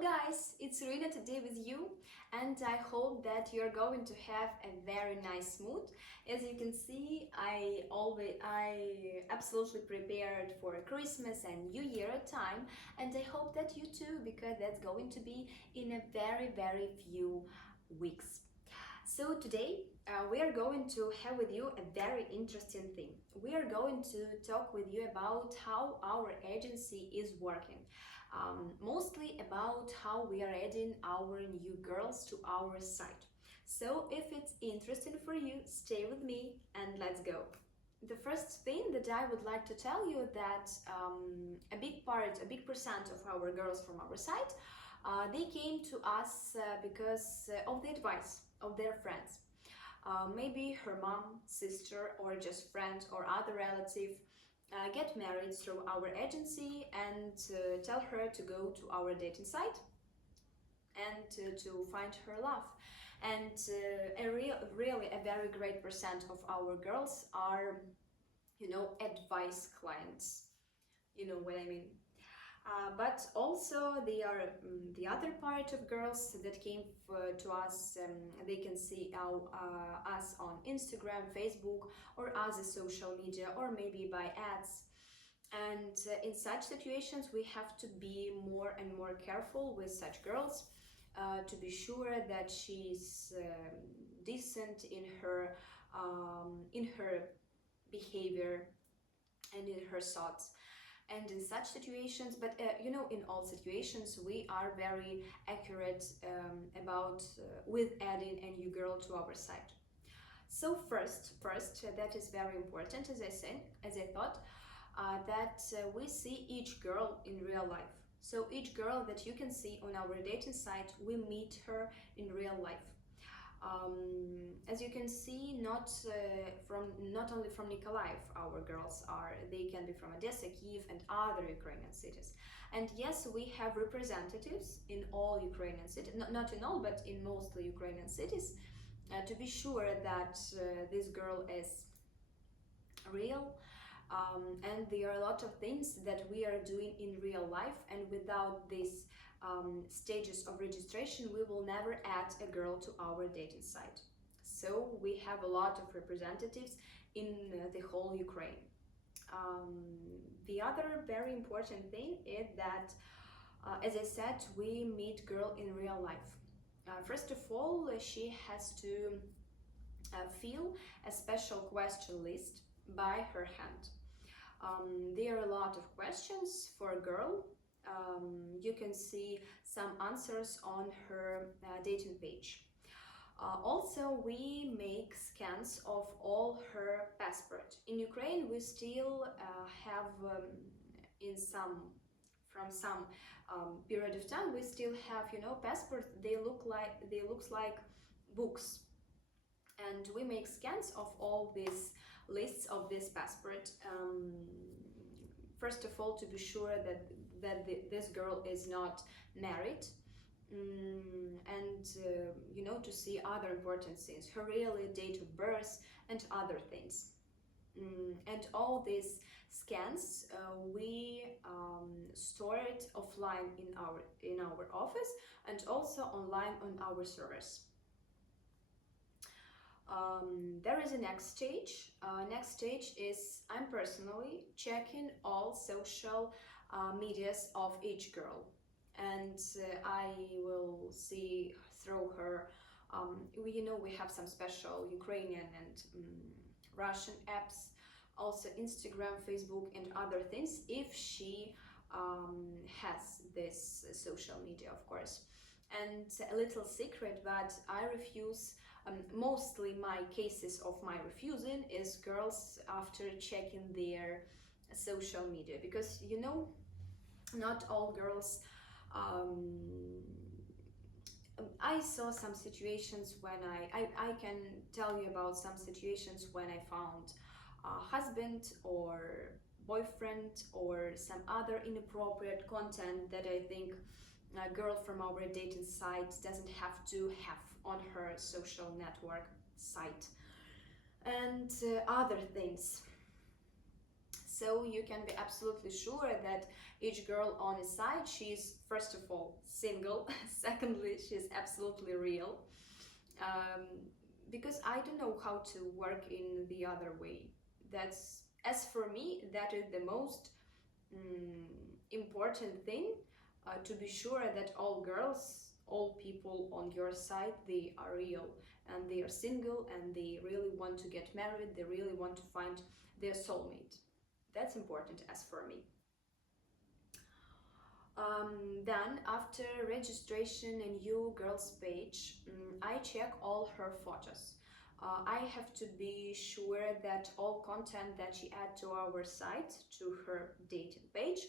Hello guys, it's Irina today with you, and I hope that you're going to have a very nice mood. As you can see, I absolutely prepared for Christmas and New Year time, and I hope that you too, because that's going to be in a very few weeks. So today we are going to have with you a very interesting thing. We are going to talk with you about how our agency is working. Mostly about how we are adding our new girls to our site. So if it's interesting for you, stay with me and let's go. The first thing that I would like to tell you that a big percent of our girls from our site, they came to us because of the advice of their friends. Maybe her mom, sister, or just friend or other relative get married through our agency and tell her to go to our dating site and to find her love. And really a very great percent of our girls are, advice clients. You know what I mean? But also they are the other part of girls that came to us. They can see us on Instagram, Facebook, or other social media, or maybe by ads. And in such situations, we have to be more and more careful with such girls to be sure that she's decent in her behavior and in her thoughts. And in such situations, but in all situations, we are very accurate about with adding a new girl to our site. So first, that is very important, as I thought, that we see each girl in real life. So each girl that you can see on our dating site, we meet her in real life. As you can see, not only from Nikolaev, our girls are. They can be from Odessa, Kiev, and other Ukrainian cities. And yes, we have representatives in all Ukrainian cities, not in all, but in mostly Ukrainian cities, to be sure that this girl is real. And there are a lot of things that we are doing in real life, and without these stages of registration, we will never add a girl to our dating site. So we have a lot of representatives in the whole Ukraine. The other very important thing is that, as I said, we meet girl in real life. First of all, she has to fill a special question list by her hand. There are a lot of questions for a girl. You can see some answers on her dating page. Also, we make scans of all her passport. In Ukraine, we still have, from some period of time, we still have, passports. They looks like books, and we make scans of all these lists of this passport. First of all, to be sure that this girl is not married, and to see other important things, her real date of birth and other things. And all these scans we store it offline in our office and also online on our servers. There is a next stage. Next stage is I'm personally checking all social medias of each girl, and I will see through her. We have some special Ukrainian and Russian apps, also Instagram, Facebook, and other things. If she has this social media, of course. And a little secret, but I refuse. Mostly my cases of my refusing is girls after checking their social media, because not all girls. I saw some situations when I can tell you about some situations when I found a husband or boyfriend or some other inappropriate content that I think a girl from our dating site doesn't have to have on her social network site, and other things. So you can be absolutely sure that each girl on a site, she's first of all single, secondly, she's absolutely real. Um, because I don't know how to work in the other way. That's, as for me, that is the most important thing, to be sure that all girls, all people on your side, they are real and they are single and they really want to get married, they really want to find their soulmate. That's important as for me. Then after registration and new girls page, I check all her photos. I have to be sure that all content that she add to our site, to her dating page,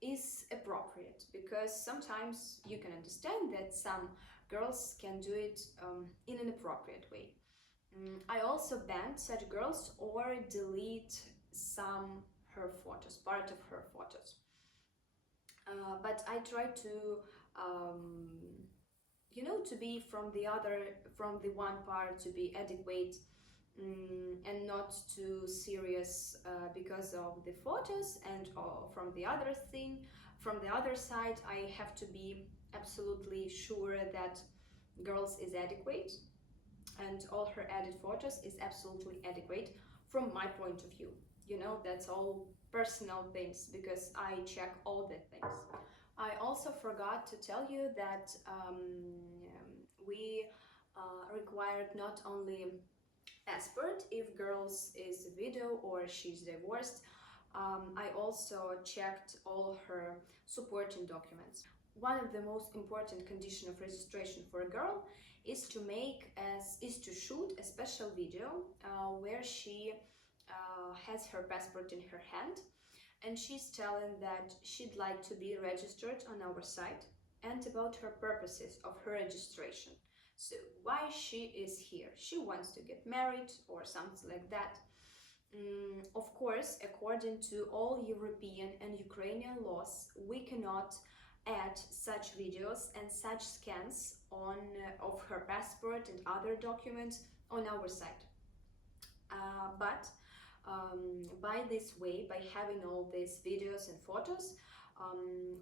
is appropriate, because sometimes you can understand that some girls can do it in an appropriate way. I also ban such girls or delete some her photos, part of her photos. But I try to um, to be from the other, from the one part, to be adequate, and not too serious, because of the photos. And from the other thing, from the other side, I have to be absolutely sure that girls is adequate and all her added photos is absolutely adequate from my point of view. That's all personal things, because I check all the things. I also forgot to tell you that we required not only passport if girls is a widow or she's divorced. I also checked all her supporting documents. One of the most important conditions of registration for a girl is to shoot a special video where she has her passport in her hand, and she's telling that she'd like to be registered on our site, and about her purposes of her registration. So why she is here? She wants to get married or something like that. Of course, according to all European and Ukrainian laws, we cannot add such videos and such scans of her passport and other documents on our site. But by this way, by having all these videos and photos,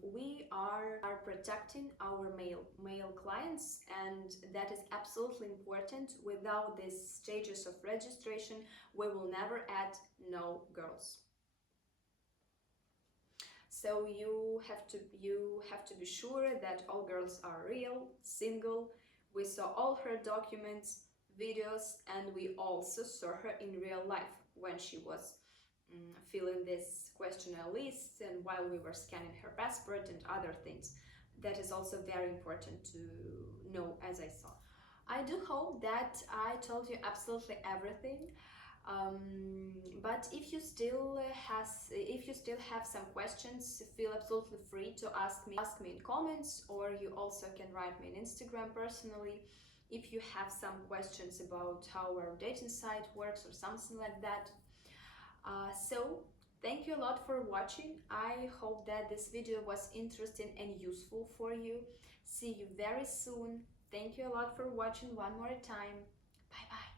we are protecting our male clients, and that is absolutely important. Without these stages of registration, we will never add no girls. So you have to be sure that all girls are real, single. We saw all her documents, videos, and we also saw her in real life when she was filling this questionnaire list, and while we were scanning her passport and other things. That is also very important to know, as I saw. I do hope that I told you absolutely everything. But if you still have some questions, feel absolutely free to ask me in comments, or you also can write me on Instagram personally if you have some questions about how our dating site works or something like that. So thank you a lot for watching. I hope that this video was interesting and useful for you. See you very soon. Thank you a lot for watching one more time. Bye bye.